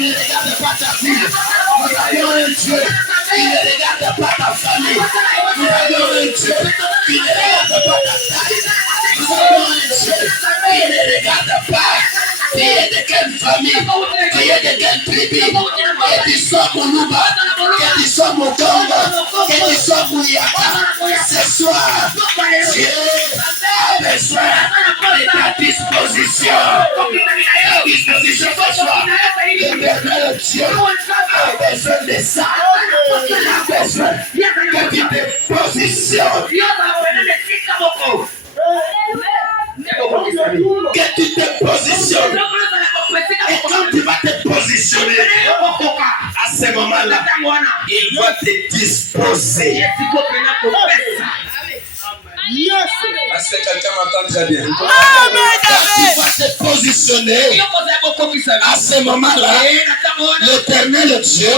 ne regarde pas ta vie. Nous avons un Dieu qui ne regarde pas ta famille. Nous avons un Dieu qui ne regarde pas ta taille. Nous avons un Dieu qui ne regarde pas qui est de quelle famille, qui est de quelle tribu, que tu sois Moulouba, que tu sois Mokongo, que tu sois Mouyaka. Ce soir, Dieu a besoin de ta disposition. Ta disposition ce soir. L'éternel Dieu a besoin de ça. Il a besoin que tu te positionnes. Que tu te positionnes. Et quand tu vas te positionner, à ce moment-là, il va te disposer. Est-ce que quelqu'un m'entend très bien? Quand tu vas te positionner, à ce moment-là, l'éternel Dieu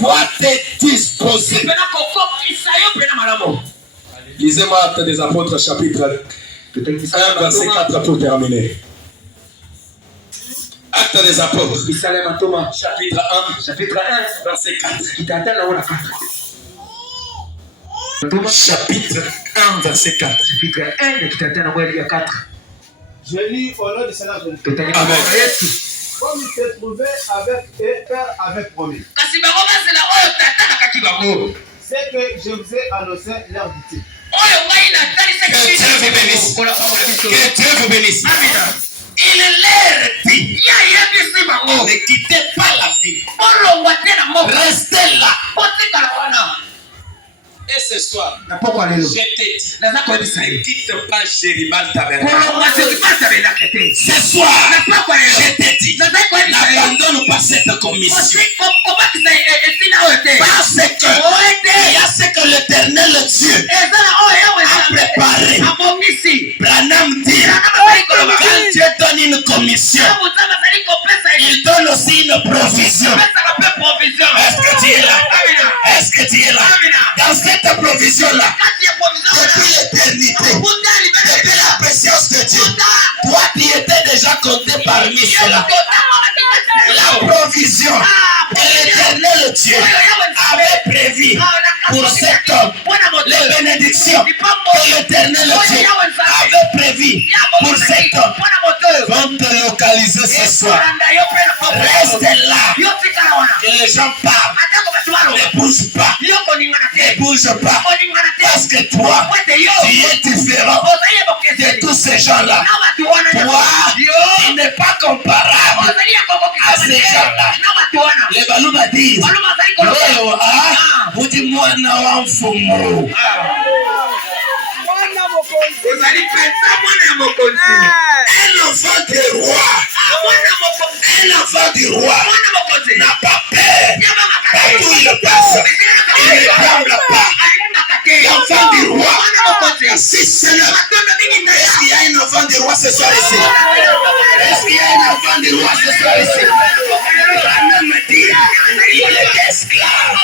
va te disposer. Lisez-moi Actes des Apôtres, chapitre 1, verset 4 pour terminer. Actes des Apôtres, chapitre 1, verset 4. Chapitre 1, verset 4. Je lis au nom du Seigneur Jésus. Amen. Comme il se trouvait avec et Père avait promis. C'est que je vous ai annoncé leur dit-il. Que Dieu vous bénisse. Que Dieu vous bénisse. Il leur dit, ne quittez pas la ville. Restez là. Et ce soir, je t'ai dit, ne quitte pas Jéribal Tabernacle. Ce soir, je t'ai dit, n'abandonne pas cette commission. Parce que il y a ce que l'éternel Dieu a préparé. Branham dit, quand Dieu donne une commission, il donne aussi une provision. Est-ce que tu es là? Est-ce que tu es là? Dans cette provision-là, depuis l'éternité, depuis la présence de Dieu, toi tu étais déjà compté parmi ceux-là. La provision que l'éternel Dieu avait prévue pour cet homme, les bénédictions que l'éternel Dieu avait prévues pour cet homme, vont te localiser ce soir. Reste là. Que les gens parlent. Ne bouge pas. Ne bouge pas. Parce que toi, tu es différent de tous ces gens-là. Toi, tu n'es pas comparable à ces gens-là. Les Balouba disent, vous dites moi, non, fumo. Un enfant du roi, un enfant du roi n'a pas peur. Partout il passe, il ne tremble pas. L'enfant du roi, si c'est là, est-ce qu'il y a un enfant du roi ce soir ici? Est-ce qu'il y a un enfant du roi ce soir ici? La même dit, il est esclave.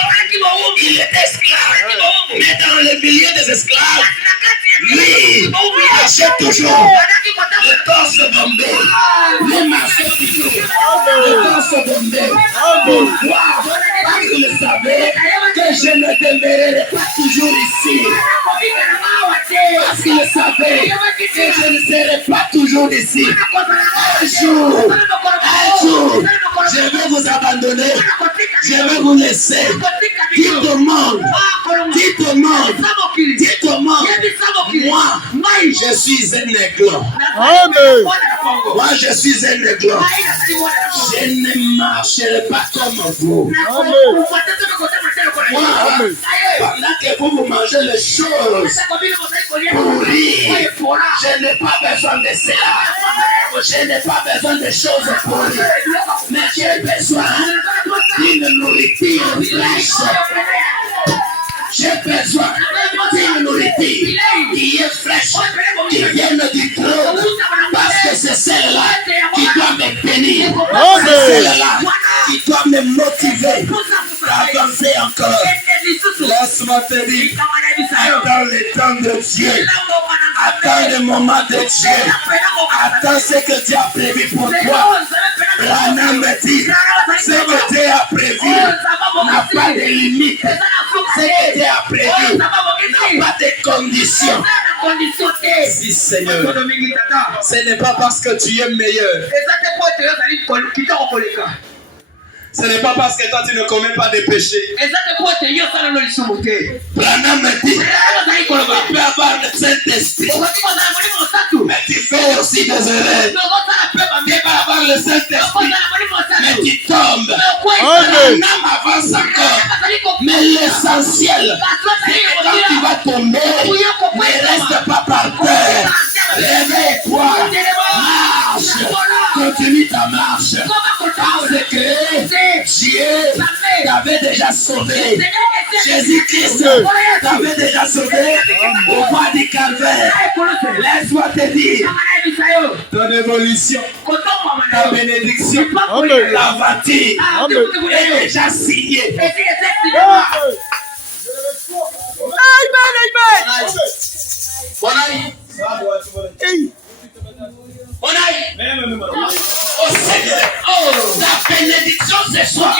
Il est esclave. Mais dans le milieu des esclaves, lui, il achète toujours le torse bombé. Les marchés toujours. Le torse bombé. Pourquoi? Parce que vous savez que je ne demeurerai pas toujours ici. Parce que vous savez que je ne serai pas toujours ici. Un jour, je vais vous abandonner. Je vais vous laisser. Dites au monde, dites au monde, dites au monde, moi, je suis un aiglon. Moi, je suis un aiglon. Je ne marcherai pas comme vous. Moi, pendant que vous mangez les choses pourries, je n'ai pas besoin de cela. Je n'ai pas besoin de choses pourries. Mais j'ai besoin d'une nourriture fraîche. J'ai besoin d'une nourriture qui est fraîche, qui vient du trône, parce que c'est celle-là qui doit me bénir. C'est celle-là qui doit me motiver à avancer encore. Laisse-moi te dire, attends le temps de Dieu, attends le moment de Dieu, attends ce que Dieu a prévu pour toi. Branham dit, ce que Dieu a prévu n'a pas de limite. Ce que Dieu a prévu n'a pas de conditions. Si Seigneur, ce n'est pas parce que tu es meilleur. Ce n'est pas parce que toi tu ne commets pas de péché. Branham dit, tu peux avoir le Saint-Esprit, mais tu fais aussi des erreurs. Tu peux avoir le Saint-Esprit, mais tu tombes. Branham avance encore. Mais l'essentiel, c'est que quand tu vas tomber, ne reste pas par terre. Réveille-toi, marche, continue ta marche. Parce que Dieu t'avait déjà sauvé. Jésus-Christ t'avait déjà sauvé au bois du calvaire. Laisse-moi te dire, ton évolution, ta bénédiction, la voiture est déjà signée. Oh Seigneur, ta bénédiction ce soir